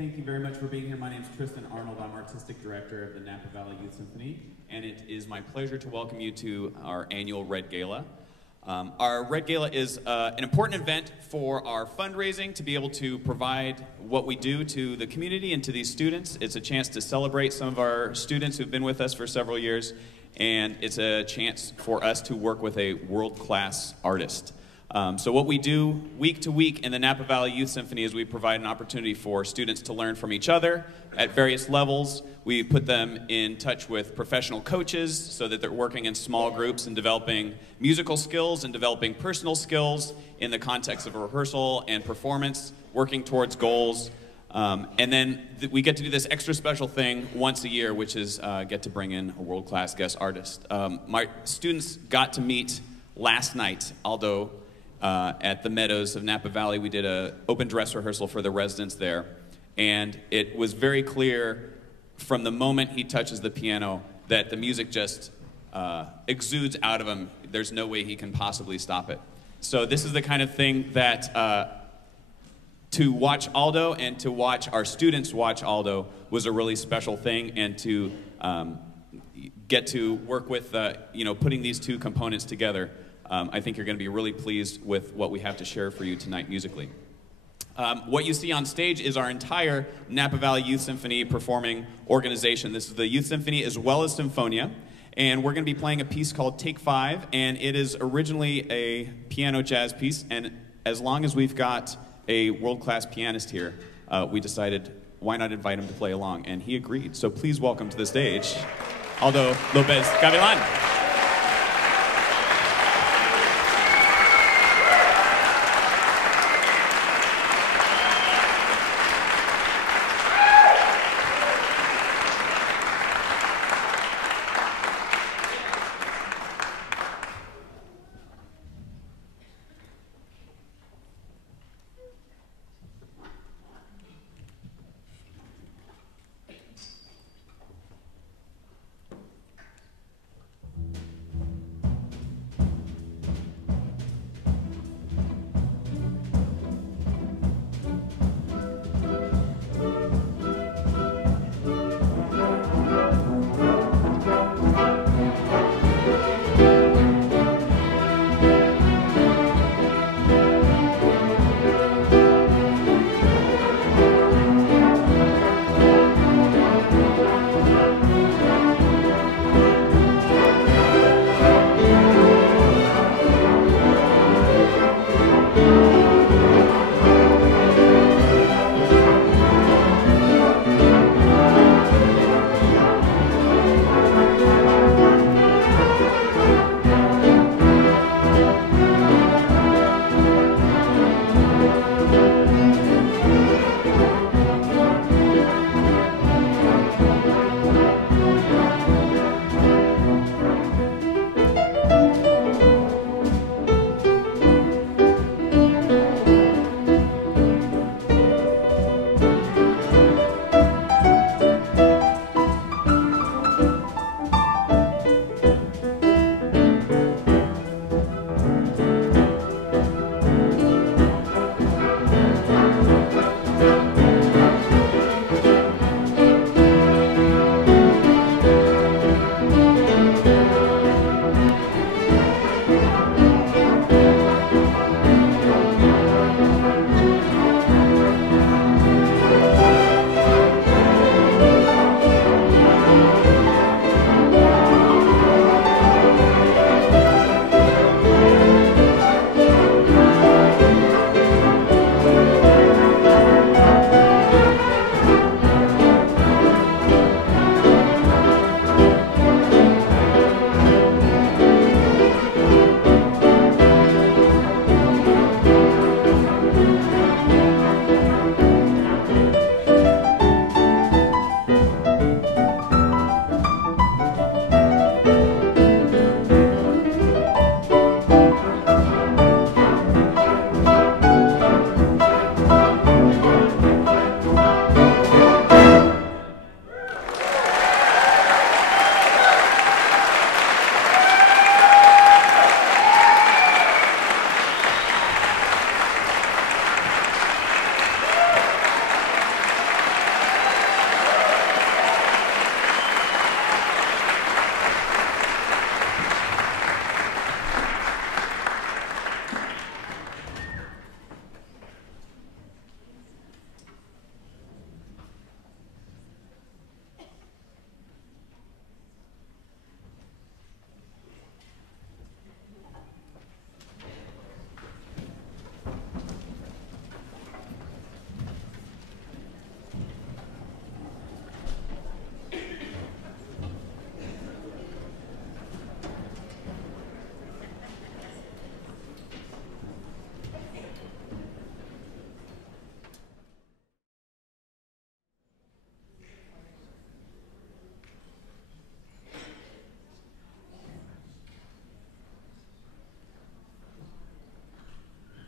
Thank you very much for being here. My name is Tristan Arnold. I'm Artistic Director of the Napa Valley Youth Symphony, and it is my pleasure to welcome you to our annual Red Gala. Our Red Gala is an important event for our fundraising to be able to provide what we do to the community and to these students. It's a chance to celebrate some of our students who've been with us for several years, and it's a chance for us to work with a world-class artist. So what we do week to week in the Napa Valley Youth Symphony is we provide an opportunity for students to learn from each other at various levels. We put them in touch with professional coaches so that they're working in small groups and developing musical skills and developing personal skills in the context of a rehearsal and performance, working towards goals. And then we get to do this extra special thing once a year, which is get to bring in a world-class guest artist. My students got to meet last night, Aldo, at the Meadows of Napa Valley. We did an open dress rehearsal for the residents there, and it was very clear from the moment he touches the piano that the music just exudes out of him. There's no way he can possibly stop it. So this is the kind of thing that to watch Aldo and to watch our students watch Aldo was a really special thing, and to get to work with putting these two components together. I think you're going to be really pleased with what we have to share for you tonight musically. What you see on stage is our entire Napa Valley Youth Symphony performing organization. This is the Youth Symphony as well as Symphonia, and we're going to be playing a piece called Take 5, and it is originally a piano jazz piece, and as long as we've got a world-class pianist here, we decided why not invite him to play along, and he agreed. So please welcome to the stage Aldo Lopez Gavilan.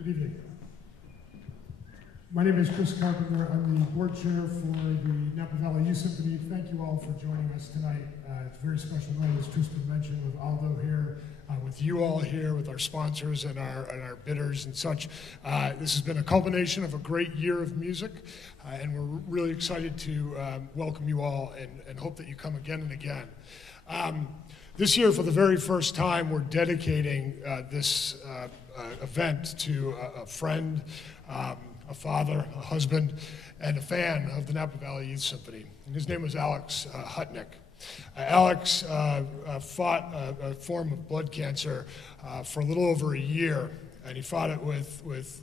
Good evening. My name is Chris Carpenter. I'm the board chair for the Napa Valley Youth Symphony. Thank you all for joining us tonight. It's a very special night, as Tristan mentioned, with Aldo here, with you all here, with our sponsors and our bidders and such. This has been a culmination of a great year of music, and we're really excited to welcome you all and hope that you come again and again. This year, for the very first time, we're dedicating this event to a friend, a father, a husband, and a fan of the Napa Valley Youth Symphony. And his name was Alex Hutnick. Alex fought a form of blood cancer for a little over a year, and he fought it with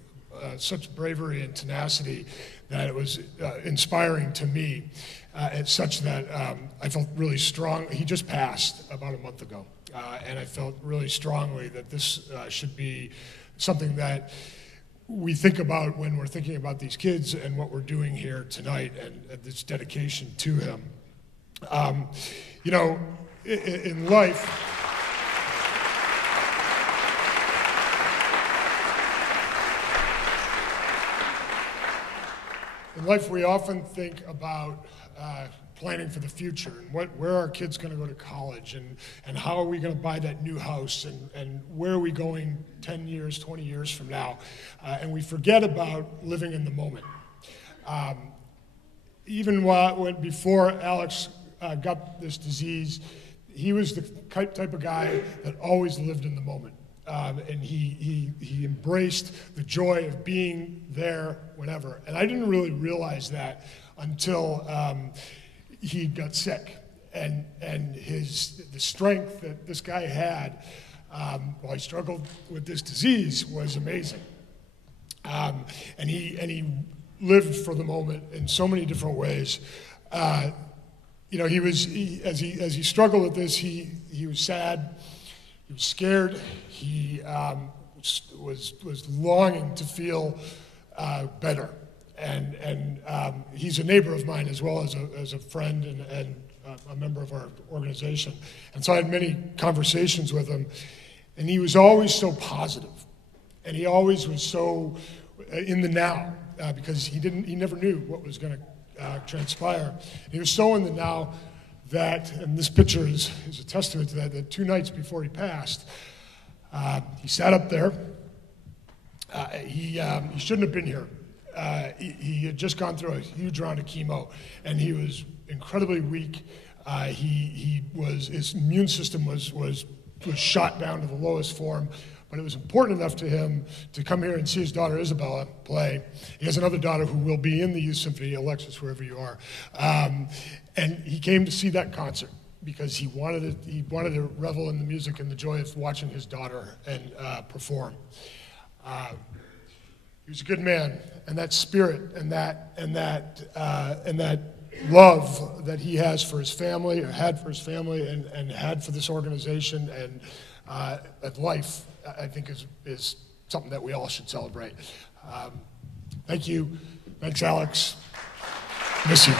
such bravery and tenacity that it was inspiring to me, and such that I felt really strong. He just passed about a month ago, and I felt really strongly that this should be something that we think about when we're thinking about these kids and what we're doing here tonight, and this dedication to him. You know, in life, we often think about planning for the future and where are our kids going to go to college, and how are we going to buy that new house, and where are we going 10 years, 20 years from now. And we forget about living in the moment. Even before Alex got this disease, he was the type of guy that always lived in the moment. And he embraced the joy of being there whenever. And I didn't really realize that until he got sick. And the strength that this guy had while he struggled with this disease was amazing. And he lived for the moment in so many different ways. You know, as he struggled with this, he was sad. He was scared. He was longing to feel better. And he's a neighbor of mine as well as a friend and a member of our organization. And so I had many conversations with him, and he was always so positive, and he always was so in the now, because he never knew what was going to transpire. And he was so in the now that, and this picture is a testament to that 2 nights before he passed, he sat up there. He shouldn't have been here. He had just gone through a huge round of chemo, and he was incredibly weak. His immune system was shot down to the lowest form, but it was important enough to him to come here and see his daughter Isabella play. He has another daughter who will be in the Youth Symphony, Alexis, wherever you are. And he came to see that concert because he wanted to revel in the music and the joy of watching his daughter and perform. He was a good man, and that spirit and that love that he has for his family, or had for his family, and had for this organization and life, I think is something that we all should celebrate. Thank you. Thanks, Alex. Miss you.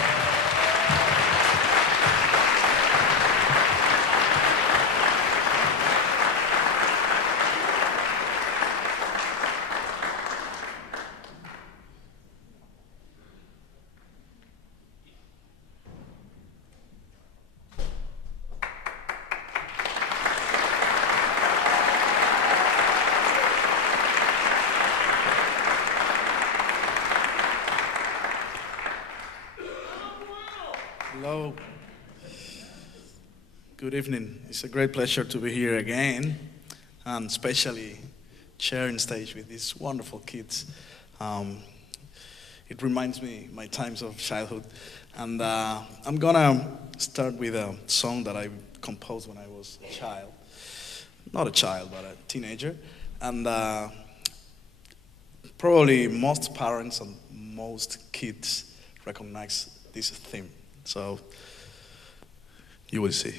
Hello. Good evening. It's a great pleasure to be here again, and especially sharing stage with these wonderful kids. It reminds me my times of childhood, and I'm gonna start with a song that I composed when I was a child. Not a child, but a teenager, and probably most parents and most kids recognize this theme. So you will see.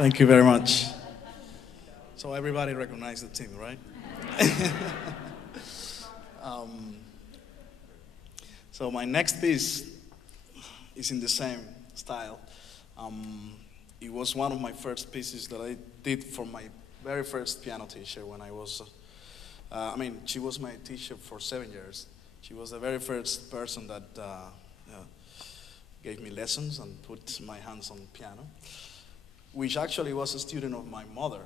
Thank you very much. So everybody recognized the team, right? um, so my next piece is in the same style. It was one of my first pieces that I did for my very first piano teacher when I was, she was my teacher for 7 years. She was the very first person that gave me lessons and put my hands on piano, which actually was a student of my mother,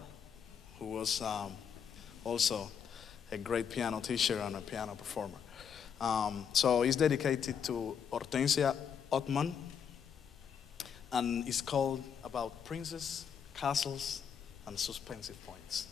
who was also a great piano teacher and a piano performer. So it's dedicated to Hortensia Ottman, and it's called About Princes, Castles, and Suspensive Points.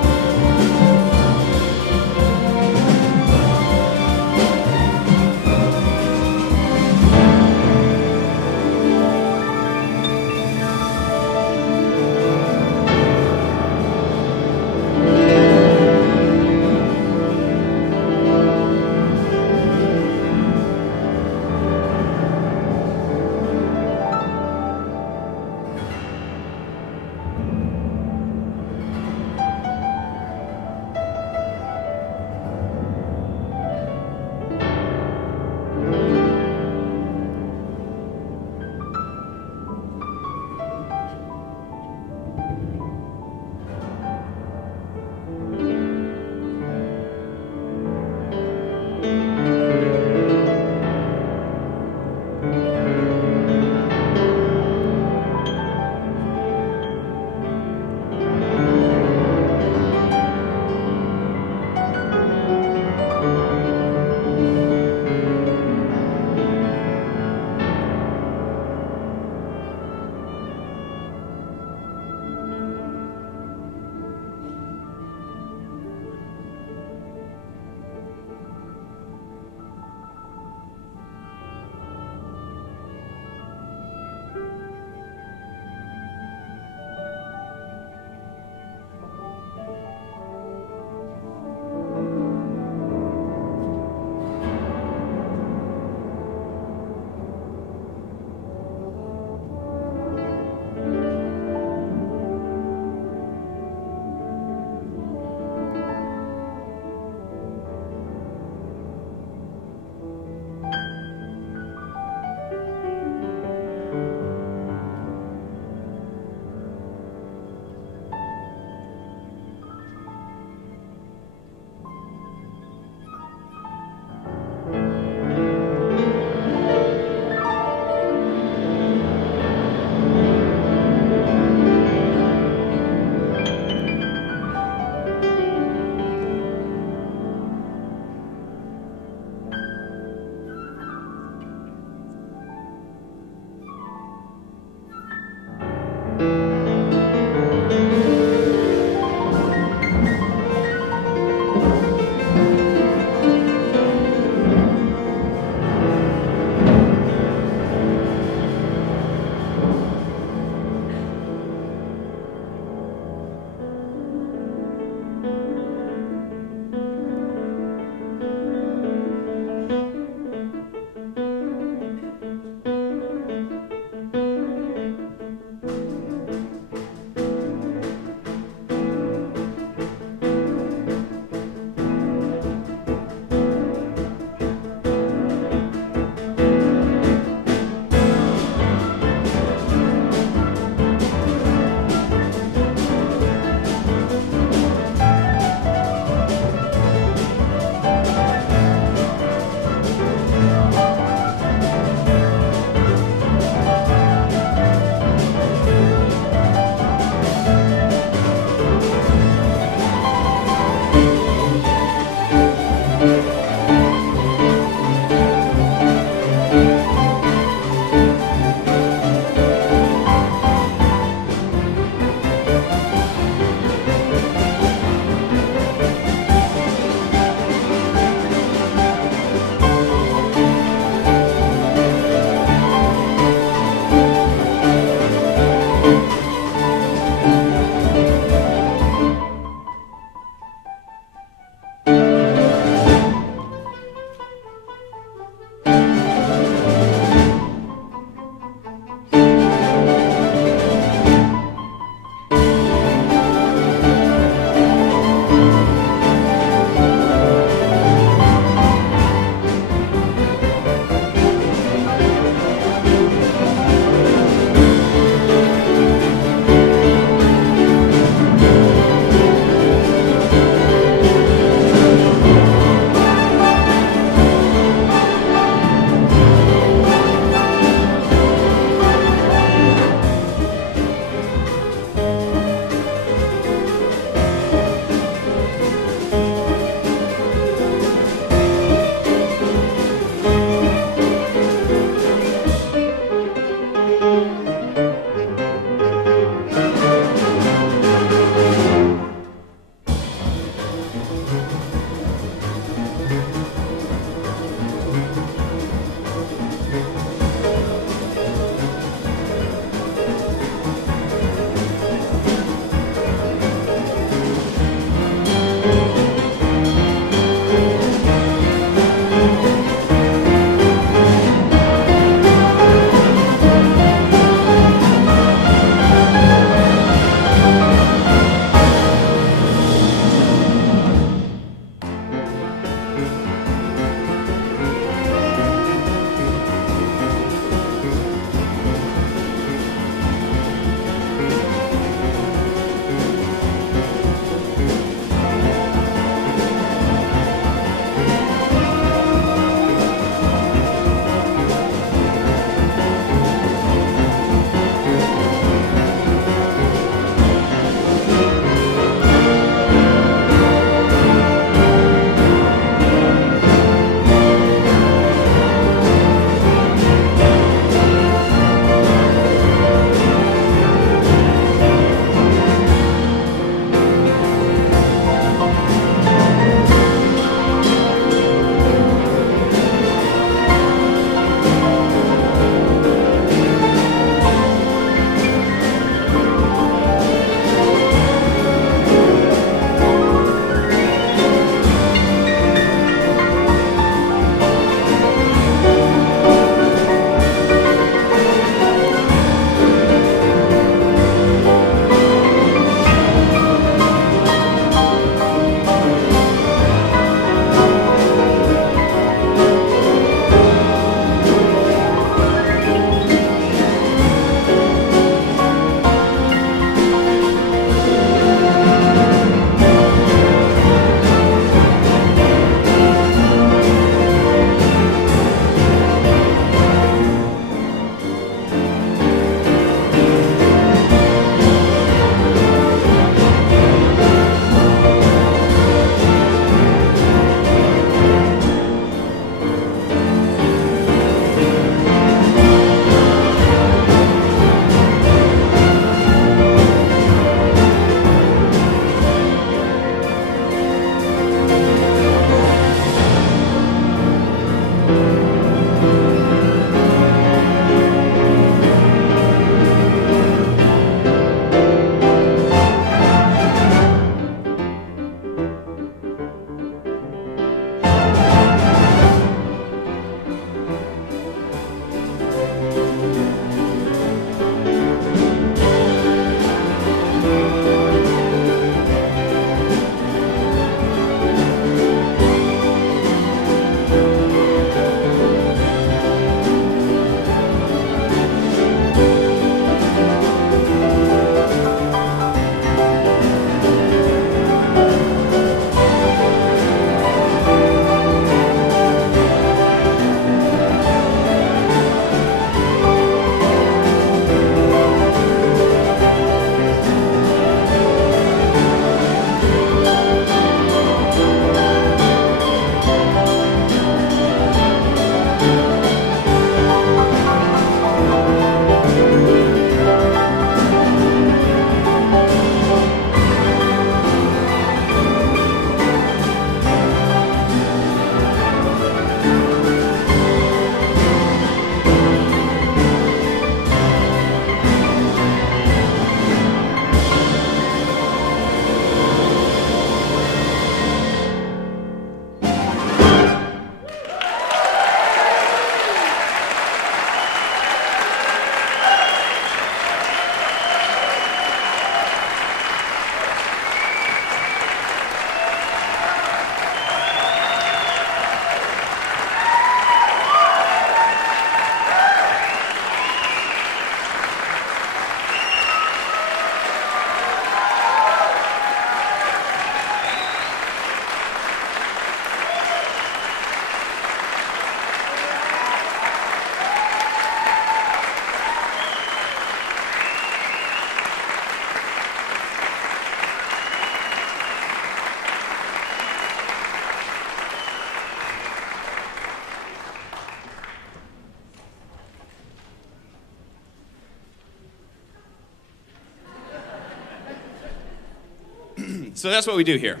So that's what we do here.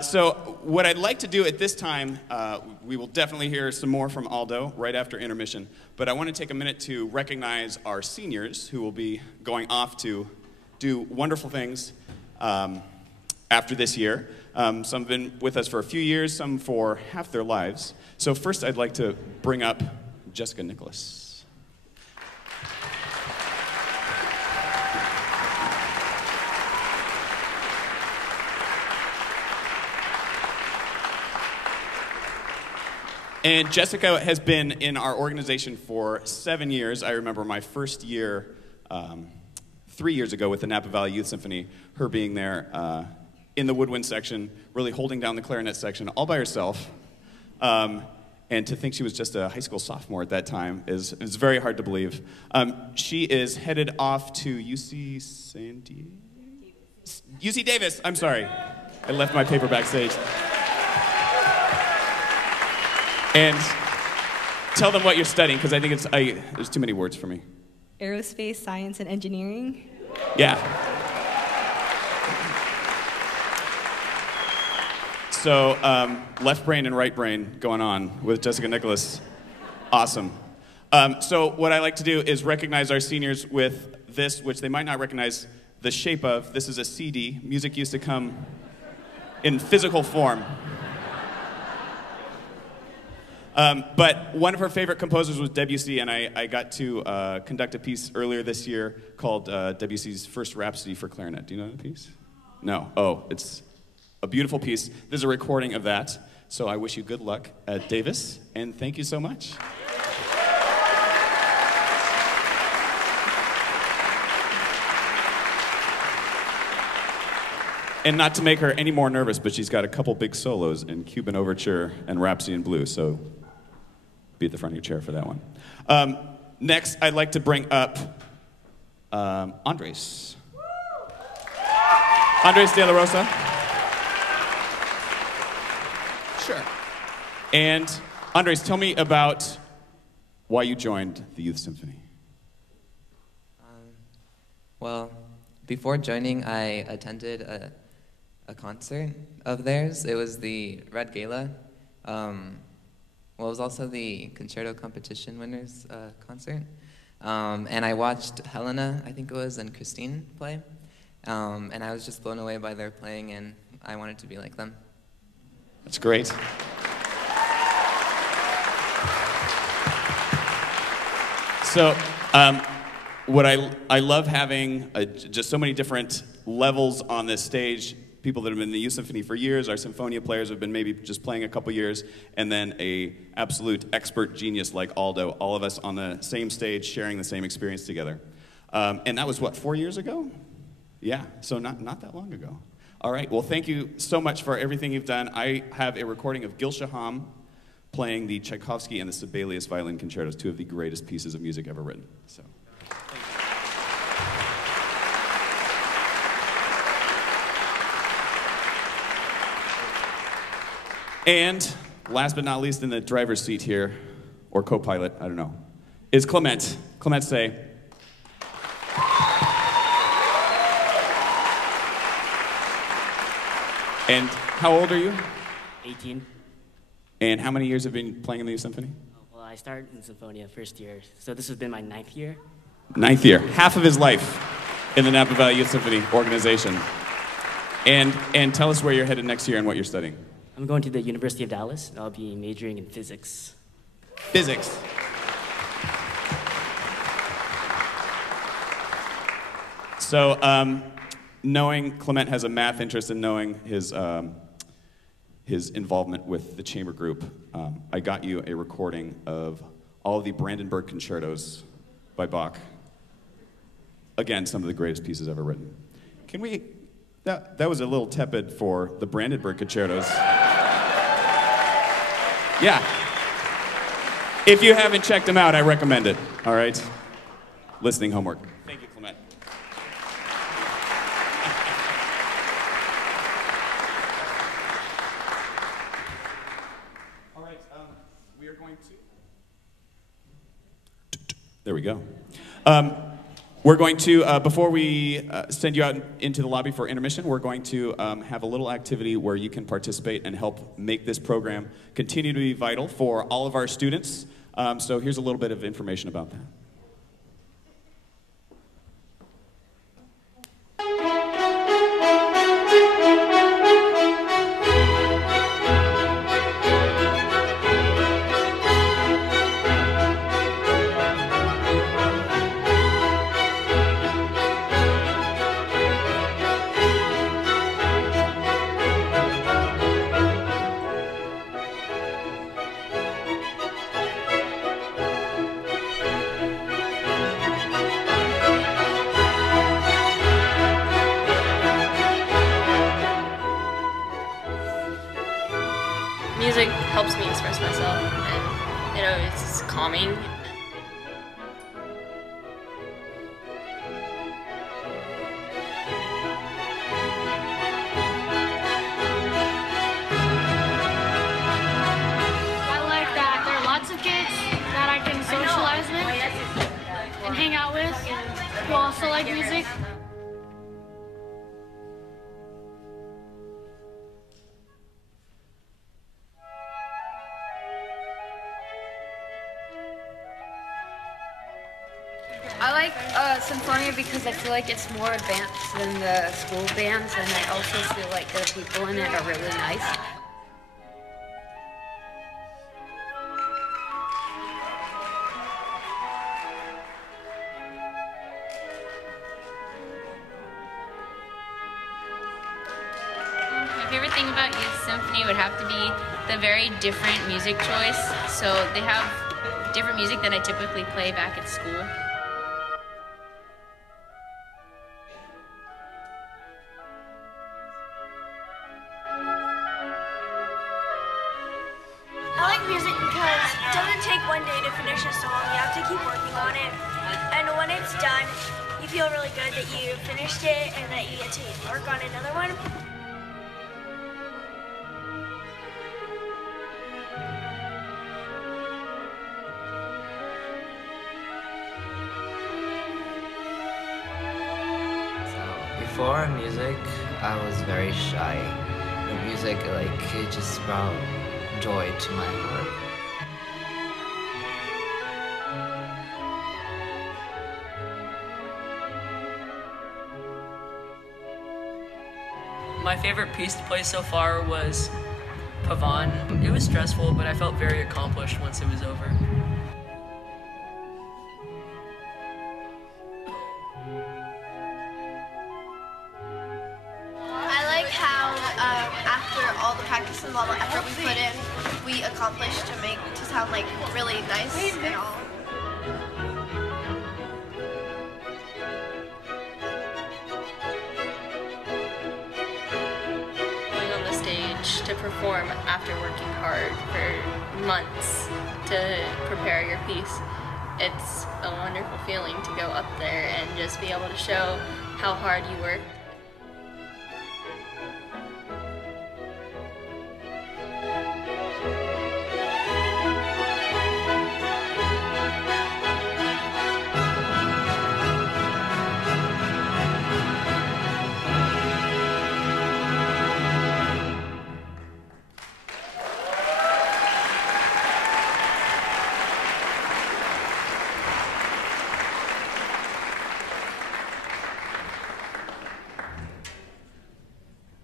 So what I'd like to do at this time, we will definitely hear some more from Aldo right after intermission, but I want to take a minute to recognize our seniors who will be going off to do wonderful things after this year. Some have been with us for a few years, some for half their lives. So first I'd like to bring up Jessica Nicholas. And Jessica has been in our organization for 7 years. I remember my first year, 3 years ago with the Napa Valley Youth Symphony, her being there in the woodwind section, really holding down the clarinet section all by herself. And to think she was just a high school sophomore at that time is very hard to believe. She is headed off to UC San Diego? UC Davis, I'm sorry. I left my paper backstage. And tell them what you're studying, because I think there's too many words for me. Aerospace, science, and engineering. Yeah. So left brain and right brain going on with Jessica Nicholas. Awesome. So what I like to do is recognize our seniors with this, which they might not recognize the shape of. This is a CD. Music used to come in physical form. But one of her favorite composers was Debussy, and I got to conduct a piece earlier this year called Debussy's First Rhapsody for Clarinet. Do you know that piece? No. Oh, it's a beautiful piece. There's a recording of that. So I wish you good luck at Davis, and thank you so much. And not to make her any more nervous, but she's got a couple big solos in Cuban Overture and Rhapsody in Blue, so be at the front of your chair for that one. Next, I'd like to bring up Andres. Andres de la Rosa. Sure. And Andres, tell me about why you joined the Youth Symphony. Well, before joining, I attended a concert of theirs. It was the Red Gala. Well, it was also the Concerto Competition Winners concert. And I watched Helena, I think it was, and Christine play. And I was just blown away by their playing, and I wanted to be like them. That's great. So, what I love having just so many different levels on this stage. People that have been in the Youth Symphony for years, our Symphonia players have been maybe just playing a couple years, and then a absolute expert genius like Aldo, all of us on the same stage sharing the same experience together. And that was what, 4 years ago? Yeah, so not that long ago. All right, well thank you so much for everything you've done. I have a recording of Gil Shaham playing the Tchaikovsky and the Sibelius violin concertos, two of the greatest pieces of music ever written. So. And last but not least in the driver's seat here, or co-pilot, I don't know, is Clement. Clement, say. And how old are you? 18. And how many years have you been playing in the Youth Symphony? Well, I started in Symphonia first year, so this has been my 9th year. 9th year, half of his life in the Napa Valley Youth Symphony organization. And tell us where you're headed next year and what you're studying. I'm going to the University of Dallas, and I'll be majoring in physics. Physics. So, knowing Clement has a math interest and knowing his involvement with the chamber group, I got you a recording of all of the Brandenburg concertos by Bach. Again, some of the greatest pieces ever written. Can we? That was a little tepid for the Brandenburg concertos. Yeah. If you haven't checked them out, I recommend it. All right? Listening homework. Thank you, Clement. All right. we go. We're going to, before we send you out into the lobby for intermission, we're going to have a little activity where you can participate and help make this program continue to be vital for all of our students. So here's a little bit of information about that. Music helps me express myself, and you know, it's calming. I like that there are lots of kids that I can socialize with and hang out with who also like music. I like Symphonia because I feel like it's more advanced than the school bands, and I also feel like the people in it are really nice. My favorite thing about Youth Symphony would have to be the very different music choice. So they have different music that I typically play back at school. I like music because it doesn't take one day to finish a song. You have to keep working on it. And when it's done, you feel really good that you finished it and that you get to work on another one. Before music, I was very shy. The music, it just brought joy to my heart. My favorite piece to play so far was Pavan. It was stressful, but I felt very accomplished once it was over. I like how after all the practice and all the effort we put in, we accomplished to sound like really nice and all. Going on the stage to perform after working hard for months to prepare your piece, it's a wonderful feeling to go up there and just be able to show how hard you work.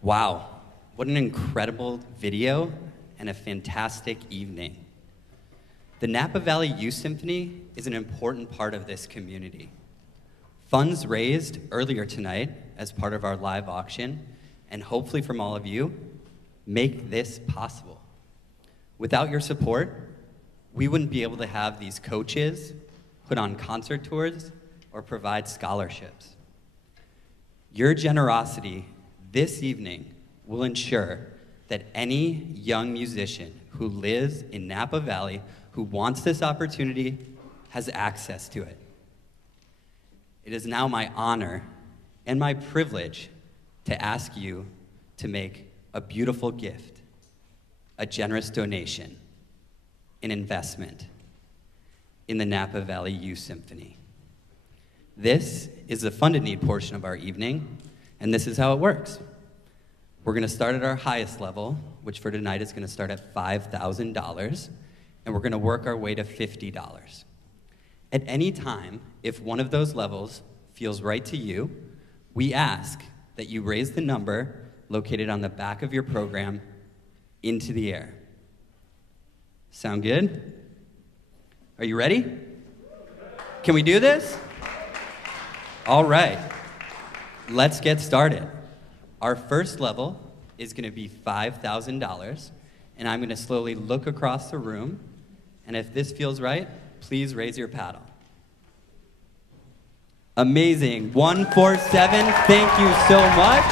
Wow, what an incredible video and a fantastic evening. The Napa Valley Youth Symphony is an important part of this community. Funds raised earlier tonight as part of our live auction, and hopefully from all of you, make this possible. Without your support, we wouldn't be able to have these coaches put on concert tours or provide scholarships. Your generosity this evening will ensure that any young musician who lives in Napa Valley who wants this opportunity has access to it. It is now my honor and my privilege to ask you to make a beautiful gift, a generous donation, an investment, in the Napa Valley Youth Symphony. This is the funded need portion of our evening, and this is how it works. We're going to start at our highest level, which for tonight is going to start at $5,000, and we're going to work our way to $50. At any time, if one of those levels feels right to you, we ask that you raise the number located on the back of your program into the air. Sound good? Are you ready? Can we do this? All right, let's get started. Our first level is going to be $5,000, and I'm going to slowly look across the room, and if this feels right, please raise your paddle. Amazing. 147, thank you so much.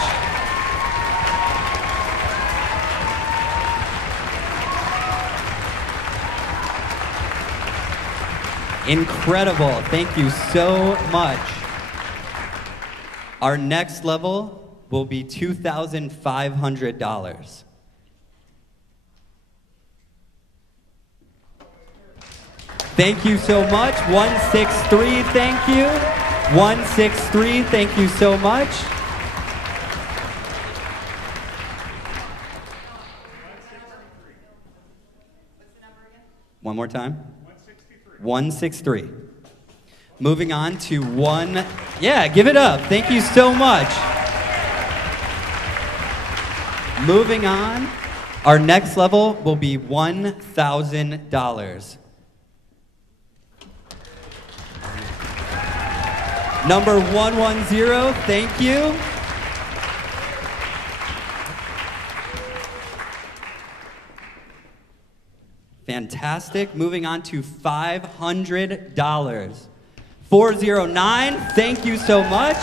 Incredible. Thank you so much. Our next level will be $2,500. Thank you so much. 163, thank you. 163, thank you so much. One more time. 163. Moving on to yeah, give it up. Thank you so much. Moving on, our next level will be $1,000. Number 110, thank you. Fantastic. Moving on to $500. 409, thank you so much.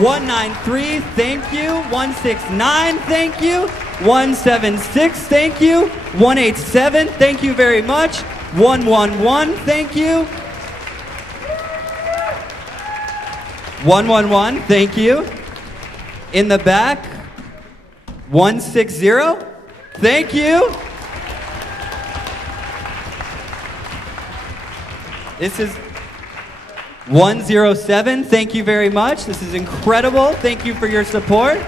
193, thank you. 169, thank you. 176, thank you. 187, thank you very much. 111, thank you. 111, thank you. In the back, 160, thank you. This is 107, thank you very much. This is incredible. Thank you for your support.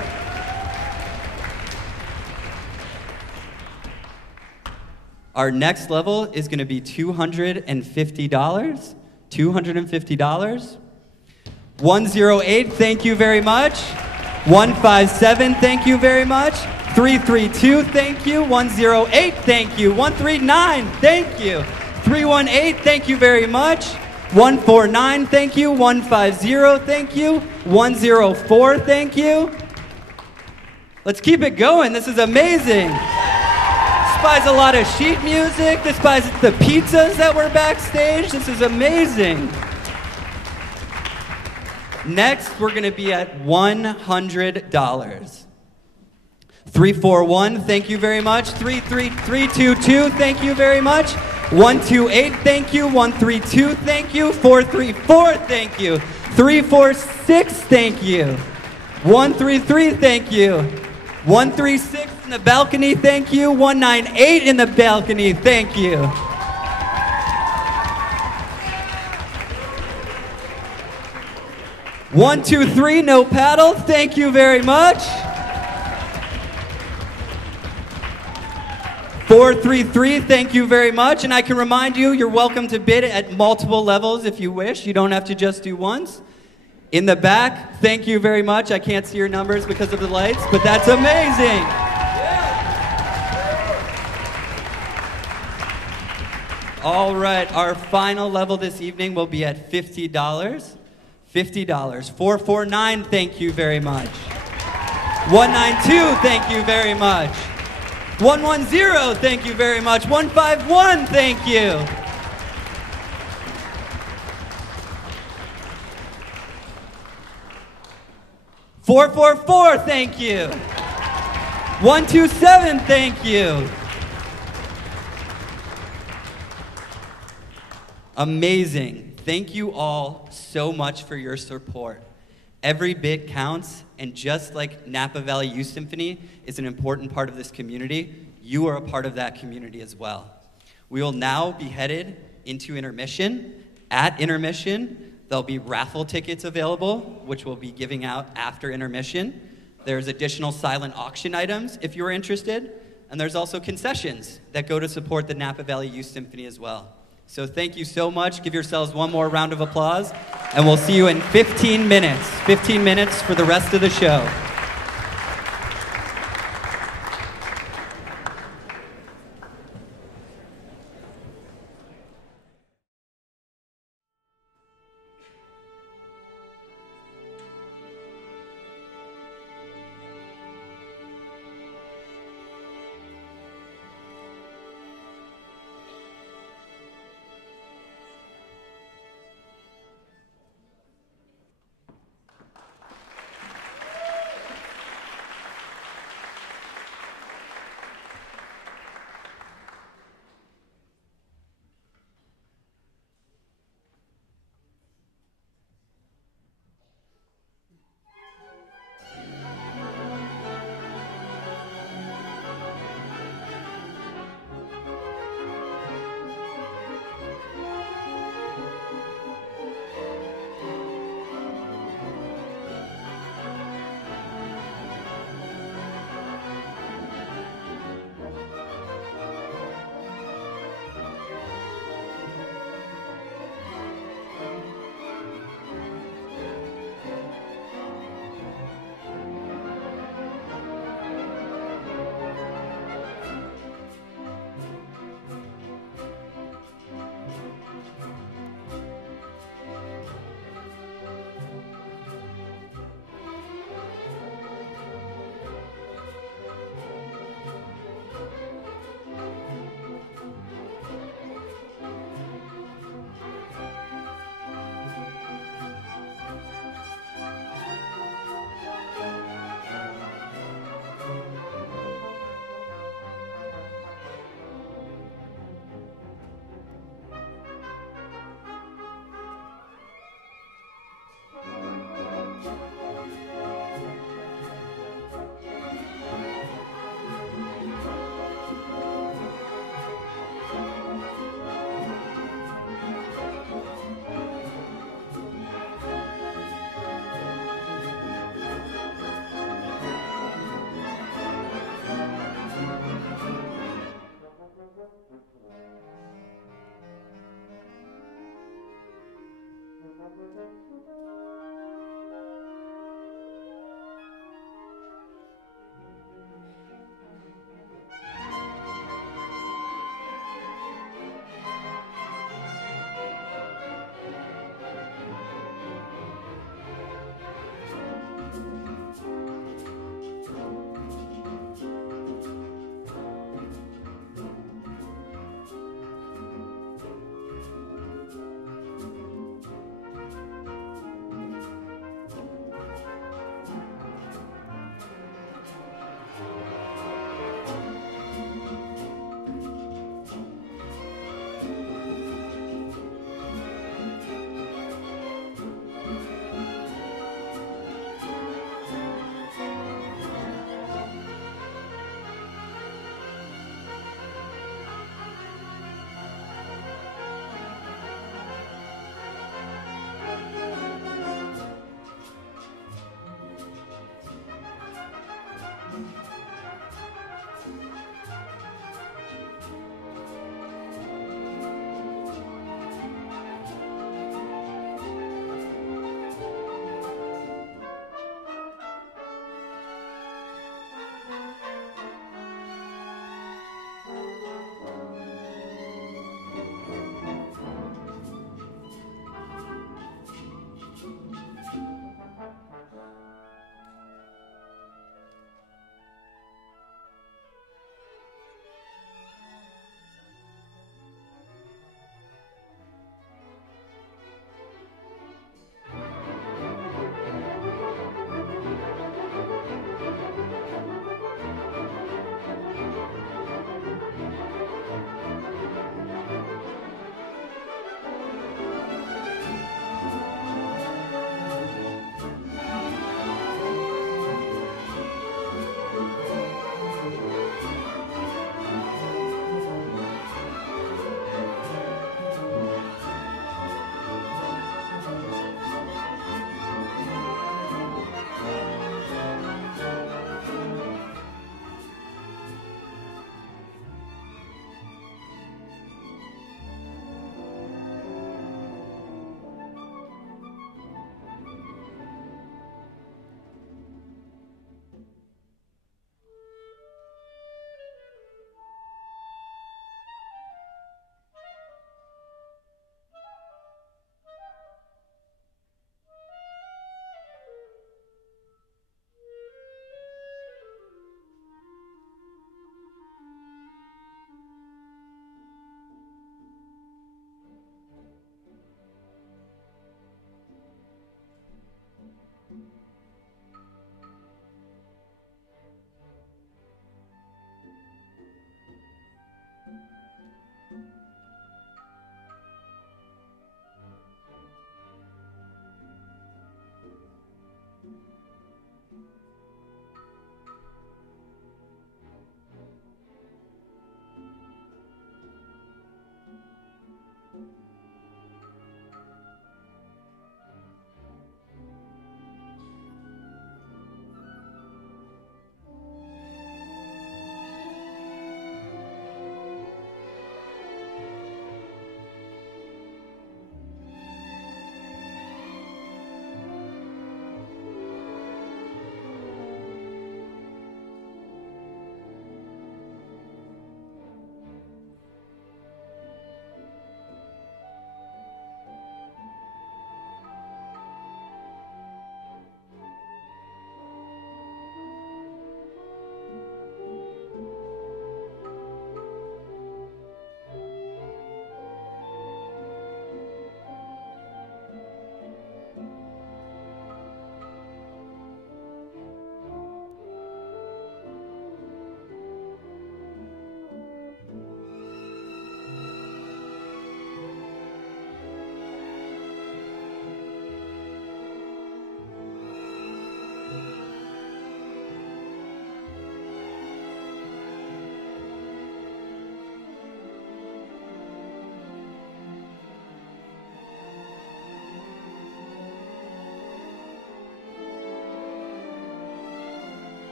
Our next level is going to be $250. $250. 108, thank you very much. 157, thank you very much. 332, thank you. 108, thank you. 139, thank you. 318, thank you very much. 149, thank you. 150, thank you. 104, thank you. Let's keep it going. This is amazing. This buys a lot of sheet music. This buys the pizzas that were backstage. This is amazing. Next, we're going to be at $100. 341, thank you very much. 322, thank you very much. 128, thank you. 132, thank you. 434, thank you. 346, thank you. 133, thank you. 136 in the balcony, thank you. 198 in the balcony, thank you. 123, no paddle, thank you very much. 433, thank you very much. And I can remind you, you're welcome to bid at multiple levels if you wish. You don't have to just do once. In the back, thank you very much. I can't see your numbers because of the lights, but that's amazing. All right, our final level this evening will be at $50. $50. 449, thank you very much. 192, thank you very much. 110, thank you very much. 151, thank you. $444, thank you. 127, thank you. Amazing. Thank you all so much for your support. Every bit counts, and just like Napa Valley Youth Symphony is an important part of this community, you are a part of that community as well. We will now be headed into intermission. At intermission, there'll be raffle tickets available, which we'll be giving out after intermission. There's additional silent auction items if you're interested. And there's also concessions that go to support the Napa Valley Youth Symphony as well. So thank you so much. Give yourselves one more round of applause. And we'll see you in 15 minutes. 15 minutes for the rest of the show.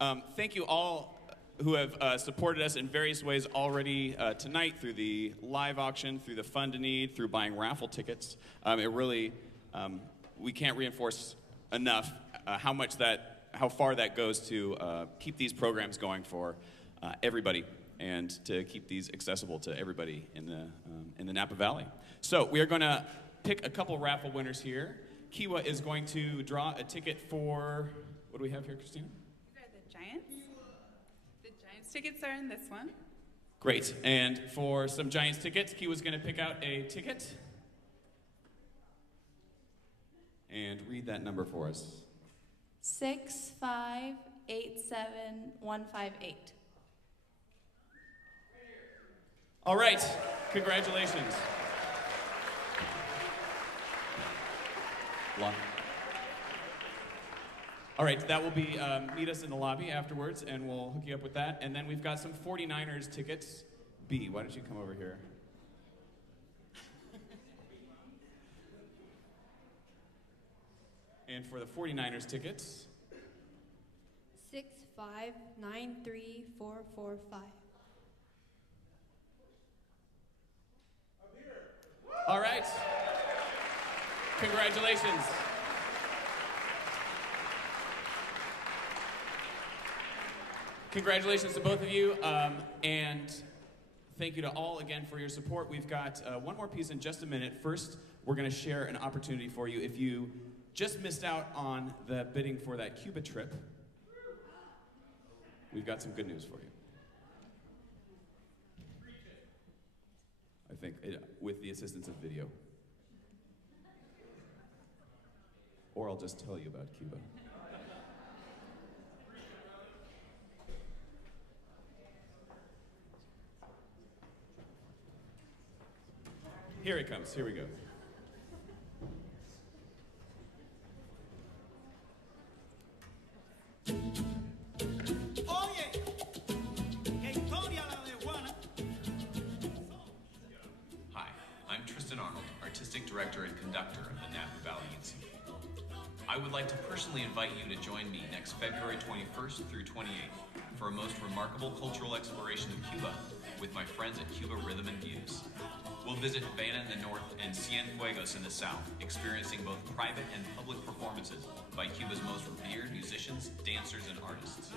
Thank you all who have supported us in various ways already tonight through the live auction, through the Fund a Need, through buying raffle tickets. We can't reinforce enough how far that goes to keep these programs going for everybody and to keep these accessible to everybody in the Napa Valley. So we are going to pick a couple raffle winners here. Kiwa is going to draw a ticket for, what do we have here, Christina? These are the Giants. The Giants tickets are in this one. Great. And for some Giants tickets, Kiwa's going to pick out a ticket. And read that number for us. 6587158. All right. Congratulations. All right, that will be, meet us in the lobby afterwards, and we'll hook you up with that. And then we've got some 49ers tickets. B, why don't you come over here? And for the 49ers tickets, 6593445. all right. Congratulations. Congratulations to both of you, and thank you to all again for your support. We've got one more piece in just a minute. First, we're going to share an opportunity for you. If you just missed out on the bidding for that Cuba trip, we've got some good news for you. I think with the assistance of video. Or I'll just tell you about Cuba. Here it comes. Here we go. Hi, I'm Tristan Arnold, Artistic Director and Conductor of the Napa Valley Youth Symphony. I would like to personally invite you to join me next February 21st through 28th for a most remarkable cultural exploration of Cuba with my friends at Cuba Rhythm and Views. We'll visit Havana in the north and Cienfuegos in the south, experiencing both private and public performances by Cuba's most revered musicians, dancers, and artists.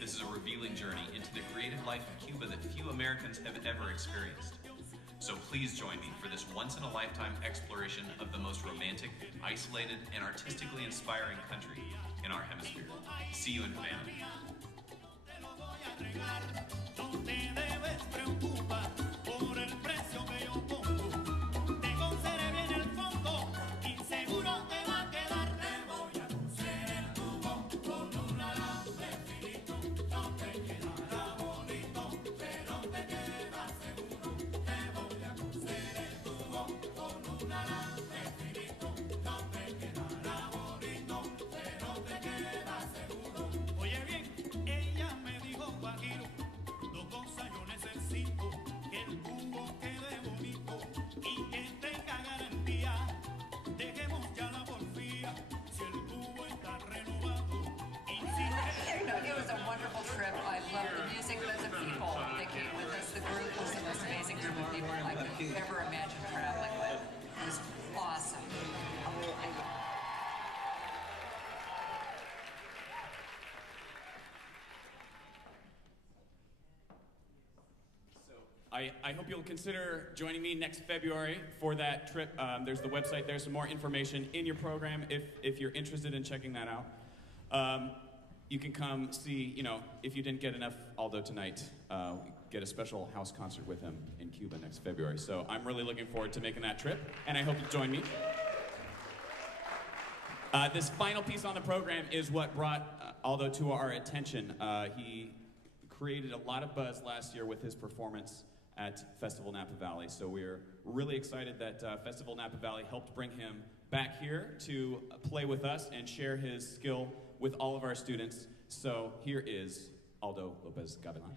This is a revealing journey into the creative life of Cuba that few Americans have ever experienced. So please join me for this once-in-a-lifetime exploration of the most romantic, isolated, and artistically inspiring country in our hemisphere. See you in Havana. It was a wonderful trip. I loved the music, but the people that came with us. The group was the most amazing group of people I could ever imagine traveling with. It was awesome. I hope you'll consider joining me next February for that trip. There's the website. There's some more information in your program if you're interested in checking that out. You can come see, if you didn't get enough Aldo tonight, get a special house concert with him in Cuba next February. So I'm really looking forward to making that trip, and I hope you join me. This final piece on the program is what brought Aldo to our attention. He created a lot of buzz last year with his performance at Festival Napa Valley. So we're really excited that Festival Napa Valley helped bring him back here to play with us and share his skill with all of our students. So here is Aldo Lopez Gavilan.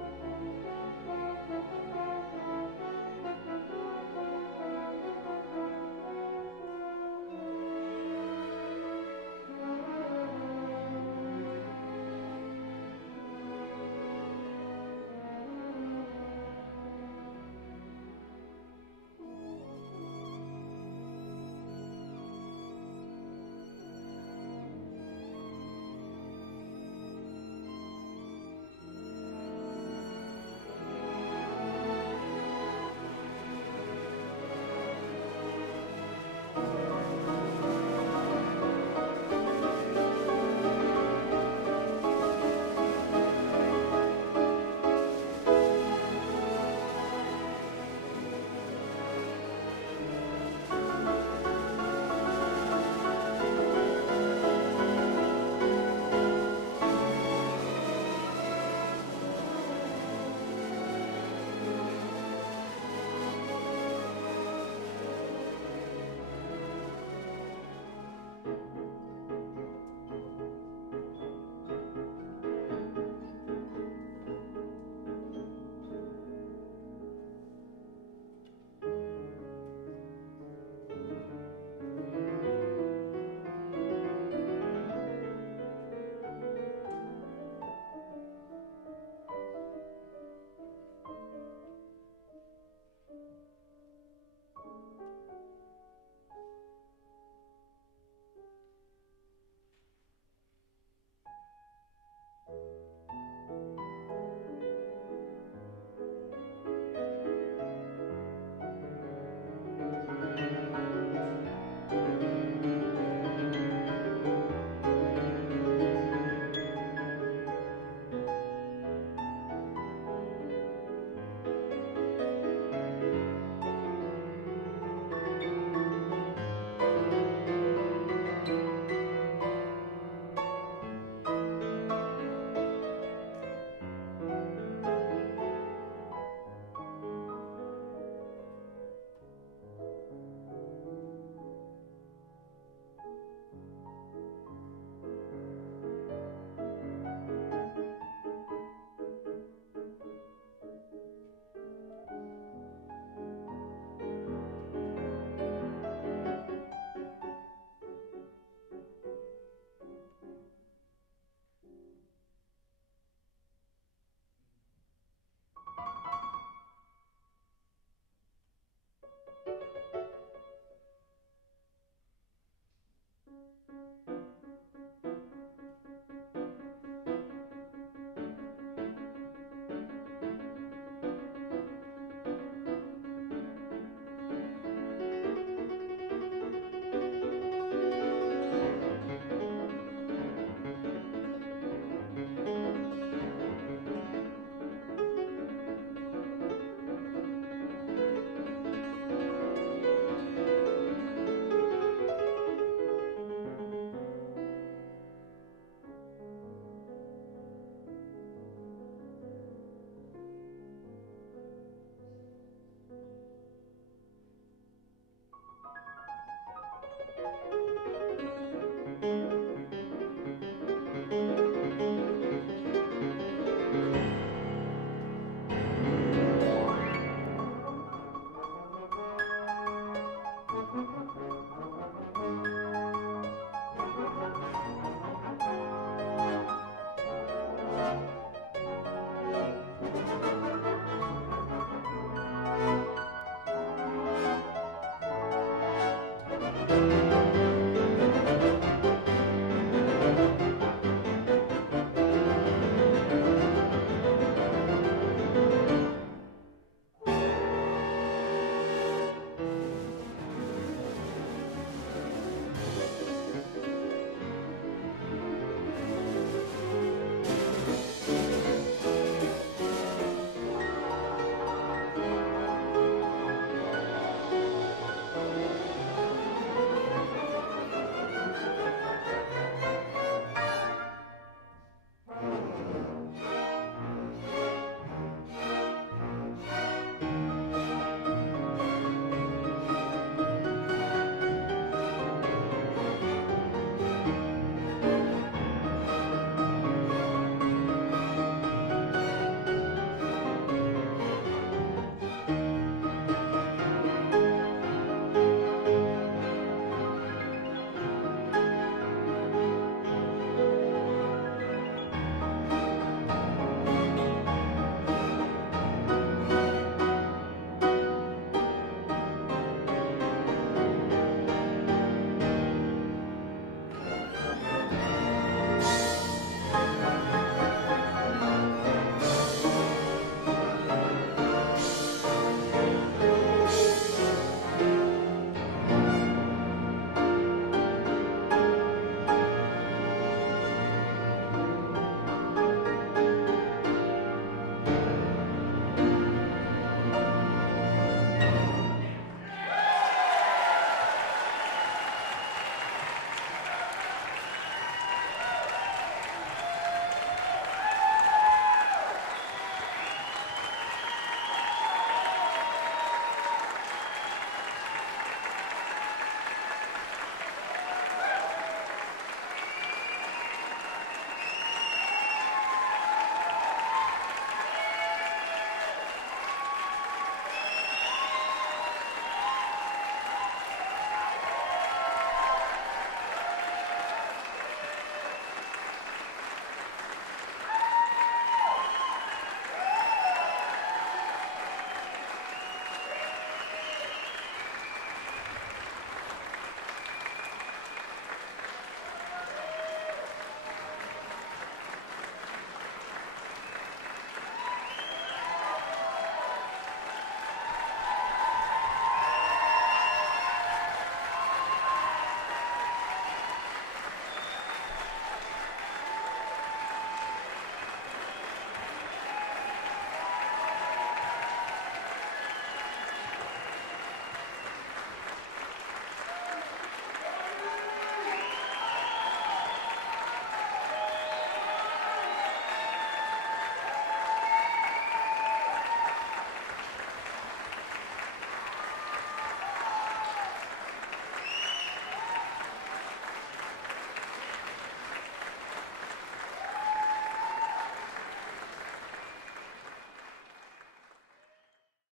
you.